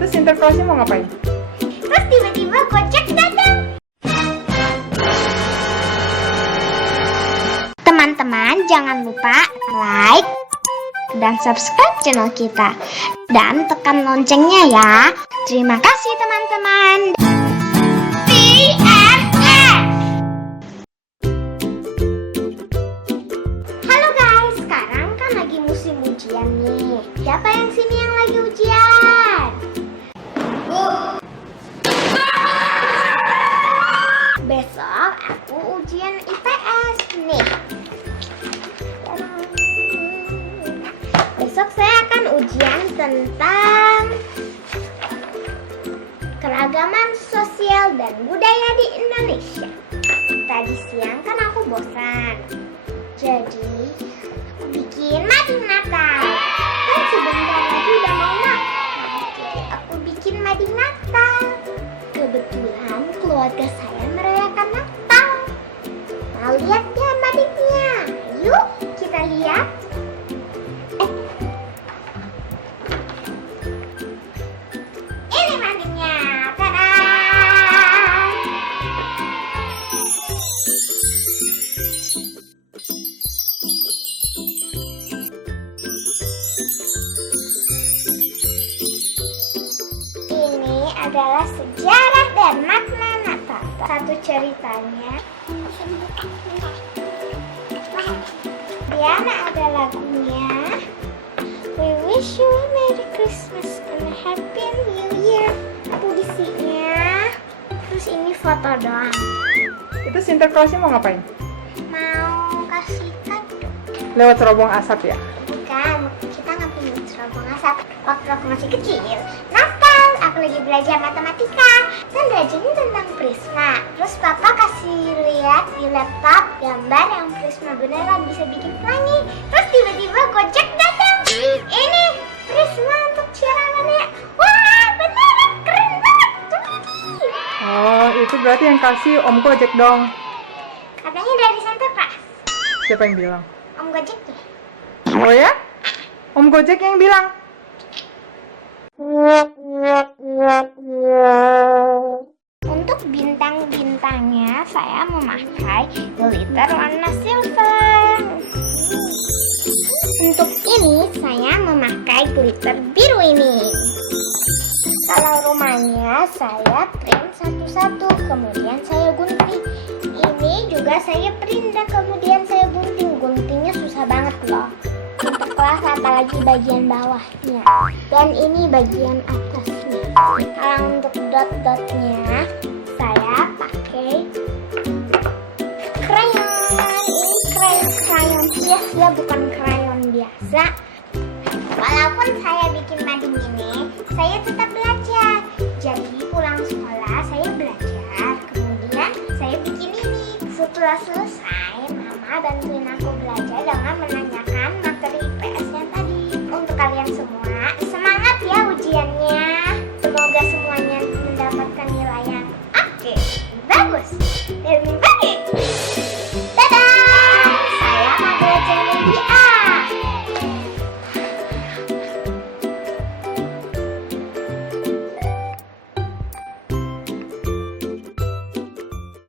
Itu Sinterklasnya mau ngapain? Terus tiba-tiba Gojek datang. Teman-teman jangan lupa like dan subscribe channel kita. Dan tekan loncengnya ya. Terima kasih teman-teman. Halo guys, sekarang kan lagi musim ujian nih. Siapa yang sini yang lagi ujian? Besok aku ujian IPS nih. Besok saya akan ujian tentang keragaman sosial dan budaya di Indonesia. Tadi siang kan aku bosan, jadi aku bikin mading Natal. Kan sebentar lagi udah mau Natal, jadi aku bikin mading Natal. Kebetulan keluarga saya merayakan Natal. Mau lihat ya madingnya? Yuk kita lihat. Ini madingnya, tada! Ini adalah sejarah dan makna Natal. Satu ceritanya, Diana ada lagunya. We wish you a Merry Christmas and a Happy New Year. Puisinya. Terus ini foto doang. Itu Sinterklasnya mau ngapain? Mau kasih kado. Lewat cerobong asap ya? Bukan, kita nggak punya serobong asap. Waktu aku masih kecil, Natal, aku lagi belajar matematika dan belajarnya tentang prisma. Terus papa kasih lihat di laptop gambar yang prisma beneran bisa bikin pelangi. Terus tiba-tiba Gojek datang. Ini prisma untuk siarannya. Wah, beneran keren banget. Oh, itu berarti yang kasih Om Gojek dong. Katanya dari Sinterklas. Siapa yang bilang? Om Gojek ya? Oh ya? Om Gojek yang bilang? Untuk bintang-bintangnya saya memakai glitter warna silver. Untuk ini saya memakai glitter biru ini. Kalau rumahnya saya print satu-satu, kemudian saya gunting. Ini juga saya print dan kemudian saya gunting. Guntingnya susah banget loh. Untuk kelas apalagi bagian bawahnya. Dan ini bagian atasnya. Kalau untuk dot-dotnya saya pakai krayon. Ini krayon hias ya, bukan krayon biasa. Walaupun saya bikin mading ini, saya tetap belajar. Jadi pulang sekolah saya belajar, kemudian saya bikin ini. Setelah selesai, mama bantuin aku belajar dan